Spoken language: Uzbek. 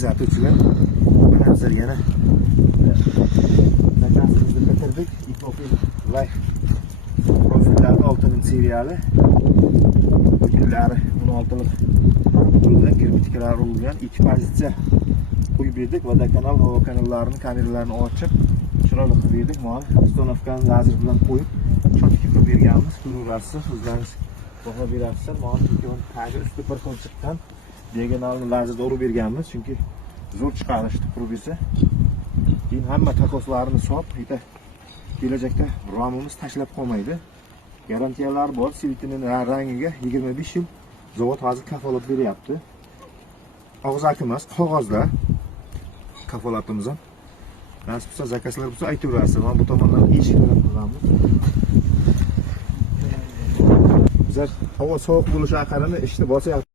kuzatuvchilar. Mana hozir yana zakasimizni bitirdik. Ipofil Life profillarning 6-seriyali. Bukunlari 16lik bo'lgan girmitikalar urilgan 2 pozitsiya qo'yib berdik. Vodokanal, havo kanallarini, kameralarini ochib, chiroyli qilib berdik. Mana uстановканы lazer bilan qo'yib, cho'tka qilib berganmiz. Ko'raverasiz, o'zlaringiz baho berasizlar. Mana tagi usti bir xil chiqqan. Diagonalni lazerda urib berganmiz, chunki zo'r chiqarishdi qurbisi. Keyin hamma takoslarini solib, bitta kelajakda ramimiz tashlab qolmaydi. Garantiyalar bor. Svitining rangiga 25 yil zavod hozir kafolat beryapti. Og'zaki emas, qog'ozda kafolatimiz ham. Nasib bo'lsa, zakazlar bo'lsa aytaverasiz. Mana bu tomondan eshiklar qilganmiz. Bizlar havo sovuq bo'lishi qarini ishni bo'lsa